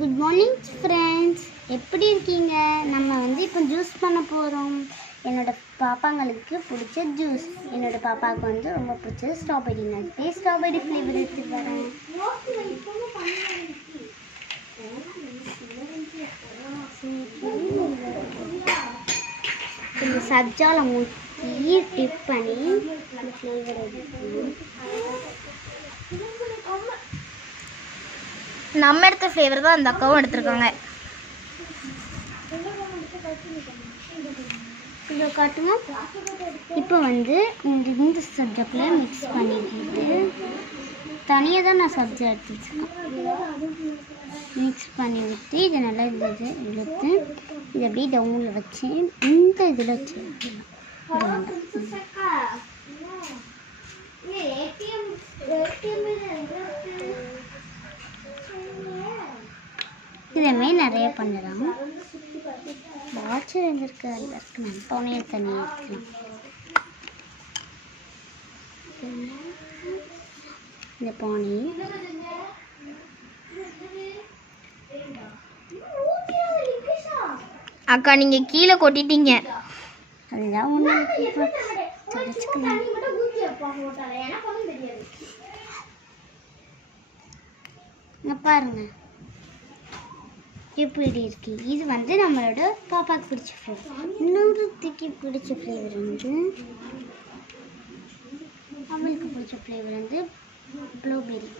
Good morning friends, எப்படி இருக்கீங்க? நம்ம இப்போ ஜூஸ் பண்ண போகிறோம். என்னோடய பாப்பாங்களுக்கு பிடிச்ச ஜூஸ். என்னோடய பாப்பாவுக்கு ரொம்ப பிடிச்சது ஸ்ட்ராபெரி. நான் ஸ்ட்ராபெரி ஃப்ளேவர் எடுத்து வரேன். இந்த சப்ஜாவில் ஊற்றி டிப் பண்ணி இந்த ஃப்ளேவர் எடுத்து நம்ம எடுத்த ஃப்ளேவர் தான் அந்த அக்காவும் எடுத்துருக்காங்க. இதை காட்டுங்க. இப்போ இந்த சப்ஜெக்ட்ல மிக்ஸ் பண்ணிக்கிட்டு தனியாக தான் நான் சப்ஜெக்ட் எடுத்து வச்சுருக்கேன். மிக்ஸ் பண்ணி விட்டு இதை நல்லா இழுத்து இதை அப்படியே டவுனில் வச்சு இந்த இதில் வச்சு இதேமாரி நிறைய பண்ணலாம். வாட்சர் எங்கிருக்கு? அதில் இருக்கு. நான் பவுனையை தனியாக எடுத்துக்கலாம். இந்த பானை அக்கா நீங்கள் கீழே கொட்டிட்டீங்க. அதுதான் ஒன்று தொடச்சிக்கலாம். இங்கே பாருங்க எப்படி இருக்கு. இது நம்மளோட பாப்பாவுக்கு பிடிச்ச ஃப்ளேவர். இன்னொருத்துக்கு பிடிச்ச ஃப்ளேவர் அவளுக்கு பிடிச்ச ஃப்ளேவர் ப்ளூபெரி.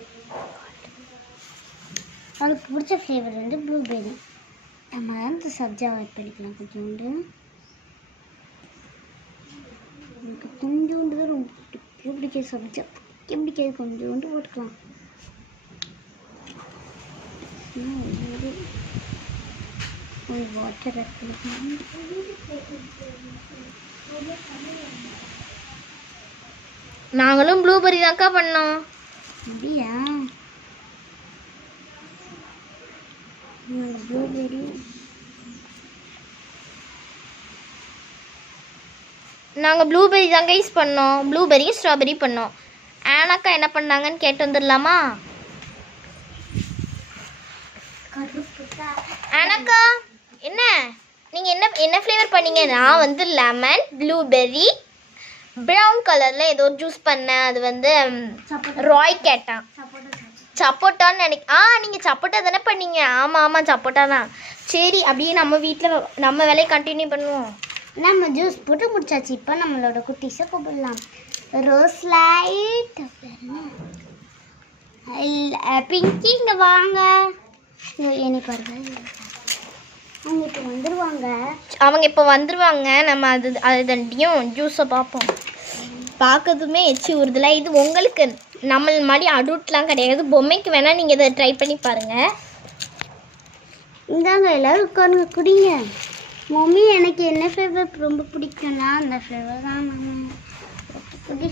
அவளுக்கு பிடிச்ச ஃப்ளேவர் ப்ளூபெரி. நம்ம இந்த சப்ஜாவை ஆட் பண்ணிக்கலாம். கொஞ்சோண்டு எனக்கு கொஞ்சோண்டு தான் ரொம்ப பிடிக்காது. சப்ஜா பிடிக்காது. கொஞ்சோண்டு போட்டுக்கலாம். ஒரு வாட்டர் நாங்களும் ப்ளூபெரி தான்க்கா பண்ணோம். அப்படியா? ப்ளூபெரி நாங்கள் ப்ளூபெரி தாங்க யூஸ் பண்ணோம். ப்ளூபெரியும் ஸ்ட்ராபெரி பண்ணோம். ஆனாக்கா என்ன பண்ணாங்கன்னு கேட்டு வந்துடலாமா? ஆனாக்கா என்ன நீங்கள் என்ன ஃப்ளேவர் பண்ணீங்க? நான் லெமன், ப்ளூபெரி, ப்ரௌன் கலரில் ஏதோ ஜூஸ் பண்ணேன். அது ராய் கேட்டான். சப்போட்டான்னு நீங்கள் சப்போட்டா தானே பண்ணீங்க? ஆமாம் சப்போட்டா தான். சரி, அப்படியே நம்ம வீட்டில் நம்ம வேலையை கண்டினியூ பண்ணுவோம். நம்ம ஜூஸ் போட்டு முடிச்சாச்சு. இப்போ நம்மளோட குட்டீஸை கூப்பிடலாம். ரோஸ் லைட், பிங்கி இங்கே வாங்க. என்ன பாருங்க, அவங்க இப்போ வந்துடுவாங்க. நம்ம அது தண்டியும் ஜூஸை பார்ப்போம். பார்க்கறதுமே எச்சி ஊறுதுல. இது உங்களுக்கு நம்ம மாதிரி அடூட்லாம் கிடையாது. பொம்மைக்கு வேணால் நீங்கள் இதை ட்ரை பண்ணி பாருங்கள். இந்தாங்க எல்லோரும் உட்காருங்க, குடிங்க. மம்மி எனக்கு என்ன ஃப்ளேவர் ரொம்ப பிடிக்கும்னா அந்த ஃப்ளேவர் தான். குடி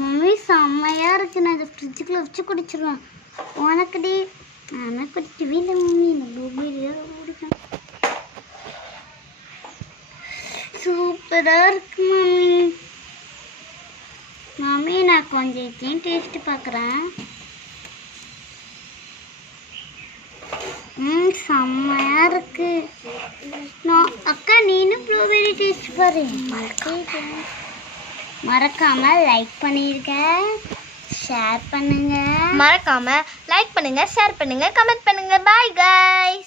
மம்மி, செம்மையாக இருக்குது. நான் இதை ஃப்ரிட்ஜுக்குள்ளே வச்சு குடிச்சிடுவேன். உனக்குடி நான் குடிக்கவே இல்லை மம்மி. இந்த ப்ளூபெரியாக பிடிக்கும். சூப்பராக இருக்கு மம்மி. மம்மி, நான் கொஞ்சம் இதையும் டேஸ்ட்டு பார்க்குறேன். செம்மையாக இருக்கு. அக்கா, நீனும் ப்ளூபெரி டேஸ்ட் பாரு. மறக்காமல் லைக் பண்ணிருக்க, ஷேர் பண்ணுங்க. மறக்காமல் லைக் பண்ணுங்கள், ஷேர் பண்ணுங்கள், கமெண்ட் பண்ணுங்கள். பாய் காய்.